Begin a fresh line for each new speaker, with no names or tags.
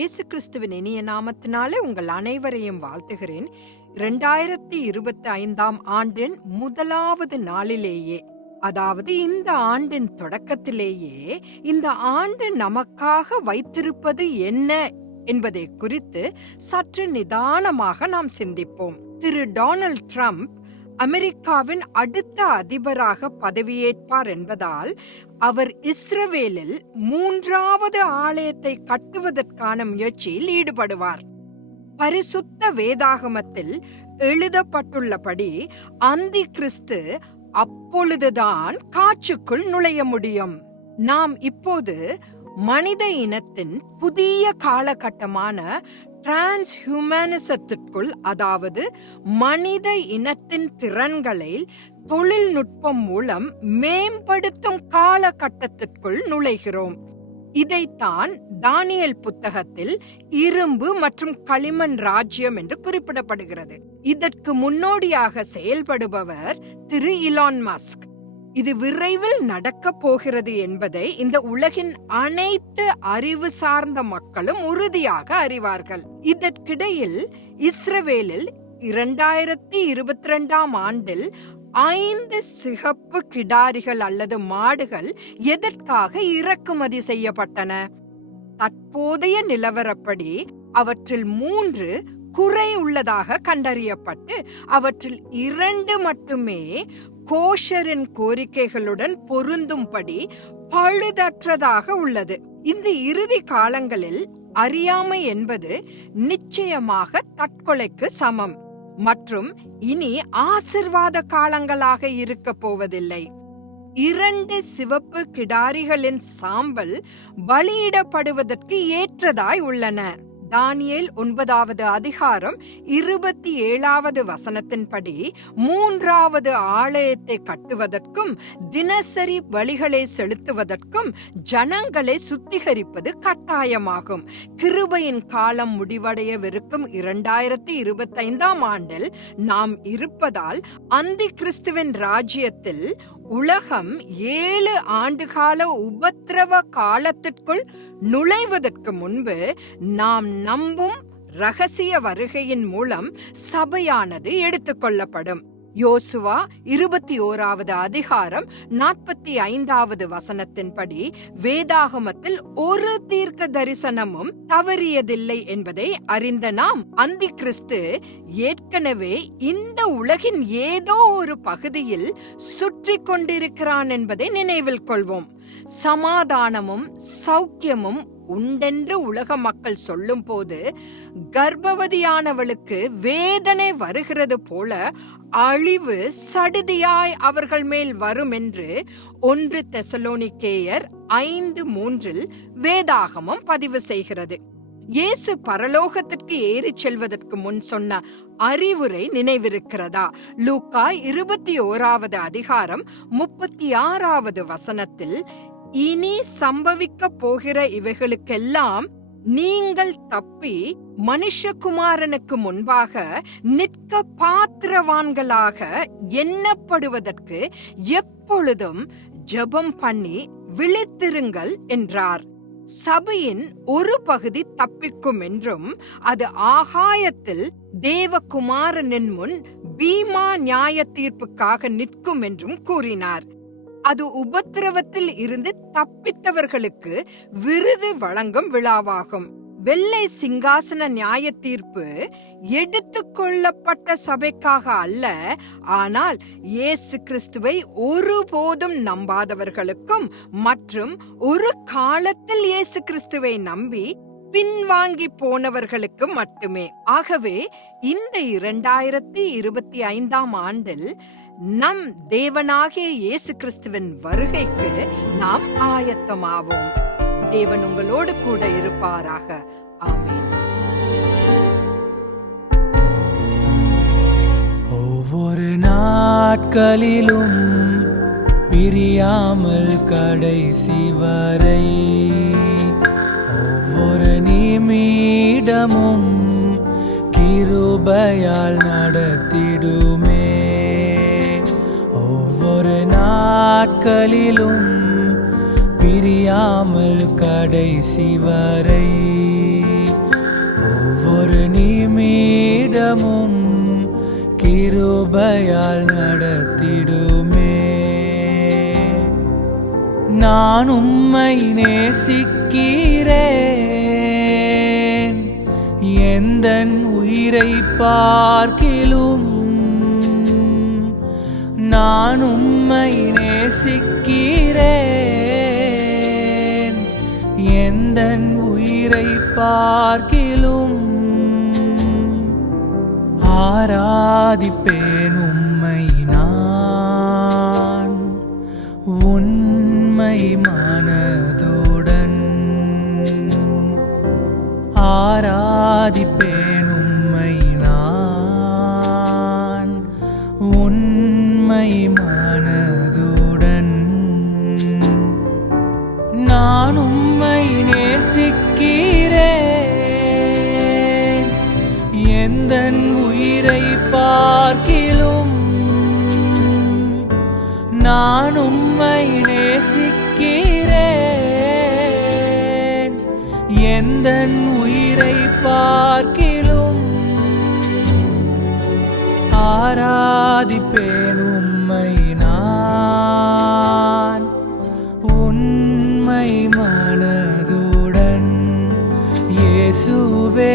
இயேசு கிறிஸ்துவின் இனிய நாமத்தினாலே உங்கள் அனைவரையும் வாழ்த்துகிறேன். இரண்டாயிரத்தி இருபத்தி ஐந்தாம் ஆண்டின் முதலாவது நாளிலேயே அதாவது இந்த ஆண்டின் தொடக்கத்திலேயே இந்த ஆண்டு நமக்காக வைத்திருப்பது என்ன என்பதை குறித்து சற்று நிதானமாக நாம் சிந்திப்போம். திரு டொனால்ட் ட்ரம்ப் அமெரிக்காவின் அடுத்த அதிபராக பதவியேற்பார் என்பதால் அவர் இஸ்ரவேலில் மூன்றாவது ஆலயத்தை கட்டுவதற்கான முயற்சியில் ஈடுபடுவார். பரிசுத்த வேதாகமத்தில் எழுதப்பட்டுள்ளபடி அந்தி கிறிஸ்து அப்பொழுதுதான் காட்சிக்குள் நுழைய முடியும். நாம் இப்போது மனித இனத்தின் புதிய காலகட்டமான டிரான்ஸ் ஹியூமனிசத்திற்குள் அதாவது மனித இனத்தின் திறன்களை தொழில்நுட்பம் மூலம் மேம்படுத்தும் காலகட்டத்திற்குள் நுழைகிறோம். இதைத்தான் தானியல் புத்தகத்தில் இரும்பு மற்றும் களிமண் ராஜ்யம் என்று குறிப்பிடப்படுகிறது. இதற்கு முன்னோடியாக செயல்படுபவர் திரு இலான் மஸ்க். இது விரைவில் நடக்க போகிறது என்பதை இந்த உலகின் அனைத்து அறிவு சார்ந்த மக்களும் உறுதியாக அறிவார்கள். இதற்கிடையில் இஸ்ரவேலில் இரண்டாயிரத்தி இருபத்தி ரெண்டாம் ஆண்டில் ஐந்து சிகப்பு கிடாரிகள் அல்லது மாடுகள் எதற்காக இறக்குமதி செய்யப்பட்டன? தற்போதைய நிலவரப்படி அவற்றில் மூன்று குறை உள்ளதாக கண்டறியப்பட்டு அவற்றில் இரண்டு மட்டுமே கோஷரின் கோரிக்கைகளுடன் பொருந்தும்படி பழுதற்றதாக உள்ளது. இந்த இறுதி காலங்களில் அறியாமை என்பது நிச்சயமாக தற்கொலைக்கு சமம். மற்றும் இனி ஆசிர்வாத காலங்களாக இருக்க போவதில்லை. இரண்டு சிவப்பு கிடாரிகளின் சாம்பல் பலியிடப்படுவதற்கு ஏற்றதாய் உள்ளன. தானியேல் ஒன்பதாவது அதிகாரம் இருபத்தி ஏழாவது வசனத்தின்படி மூன்றாவது ஆலயத்தை கட்டுவதற்கும் தினசரி வழிகளை செலுத்துவதற்கும் ஜனங்களை சுத்திகரிப்பது கட்டாயமாகும். கிருபையின் காலம் முடிவடையவிருக்கும் இரண்டாயிரத்தி இருபத்தைந்தாம் ஆண்டில் நாம் இருப்பதால் அந்தி கிறிஸ்துவின் ராஜ்யத்தில் உலகம் ஏழு ஆண்டுகால உபத்திரவ காலத்திற்குள் நுழைவதற்கு முன்பு நாம் நம்பும் ரகசிய வருகையின் மூலம் சபையானது எடுத்துக்கொள்ளப்படும். யோசுவா இருபத்தி ஓராவது அதிகாரம் நாற்பத்தி ஐந்தாவது வசனத்தின்படி வேதாகமத்தில் ஒரு தீர்க்க தரிசனமும் தவறியதில்லை என்பதை அறிந்த நாம் அந்தி கிறிஸ்து ஏற்கனவே இந்த உலகின் ஏதோ ஒரு பகுதியில் சுற்றி கொண்டிருக்கிறான் என்பதை நினைவில் கொள்வோம். சமாதானமும் சௌக்கியமும் உண்டென்று உலக மக்கள் சொல்லும் போது கர்ப்பவதியானவளுக்கு வேதனை வருகிறது போல அழிவு சடுதியாய் அவர்கள் மேல் வரும் என்று ஒன்று தெசலோனிக்கேயர் ஐந்து மூன்றில் வேதாகமம் பதிவு செய்கிறது. இயேசு பரலோகத்திற்கு ஏறிச் செல்வதற்கு முன் சொன்ன அறிவுரை நினைவிருக்கிறதா? லூக்கா இருபத்தி ஓராவது அதிகாரம் முப்பத்தி ஆறாவது வசனத்தில் இனி சம்பவிக்க போகிற இவைகளுக்கெல்லாம் நீங்கள் தப்பி மனுஷகுமாரனுக்கு முன்பாக நிற்க பாத்திரவான்களாக எண்ணப்படுவதற்கு எப்பொழுதும் ஜெபம் பண்ணி விழித்திருங்கள் என்றார். சபையின் ஒரு பகுதி தப்பிக்கும் என்றும் அது ஆகாயத்தில் தேவகுமாரனின் முன் பீமா நியாய தீர்ப்புக்காக நிற்கும் என்றும் கூறினார். அது உபத்திரவத்தில் இருந்து தப்பித்தவர்களுக்கு விருது வழங்கும் விழாவாகும். வெள்ளை சிங்காசன நியாய தீர்ப்பு எடுத்துக்கொள்ளப்பட்ட சபைக்காக அல்ல ஆனால் இயேசு கிறிஸ்துவை ஒருபோதும் நம்பாதவர்களுக்கும் மற்றும் ஒரு காலத்தில் இயேசு கிறிஸ்துவை நம்பி பின்வாங்கி போனவர்களுக்கு மட்டுமே. ஆகவே இந்த இரண்டாயிரத்தி இருபத்தி ஐந்தாம் ஆண்டில் நம் தேவனாகிய இயேசு கிறிஸ்துவின் வருகைக்கு நாம் ஆயத்தமாவோம். தேவன் உங்களோடு கூட இருப்பாராக. ஆமேன்.
ஒவ்வொரு நாட்களிலும் பிரியாமல் கடைசி வரை ஒவ்வொரு நிமிடமும் கிருபையால் நடத்திடும் நாட்களிலும் பிரியாமல் கடைசி வரை ஒவ்வொரு நிமிடமும் கிருபையால் நடத்திடுமே. நான் உம்மை நேசிக்கிறேன். எந்த உயிரை பார்க்கிலும் நான் உம்மை நேசிக்கிறேன். எந்தன் உயிரை பார்க்கிலும் ஆராதிப்பேன் உம்மை நான். உண்மை மனதுடன் ஆராதிப்பேன் எதை பார்க்கிலும் நான் உம்மை நேசிக்கிறேன். எந்த உயிரை பார்க்கிலும் ஆராதிப்பேன் உம்மை நான். உண்மை மனதுடன் இயேசுவே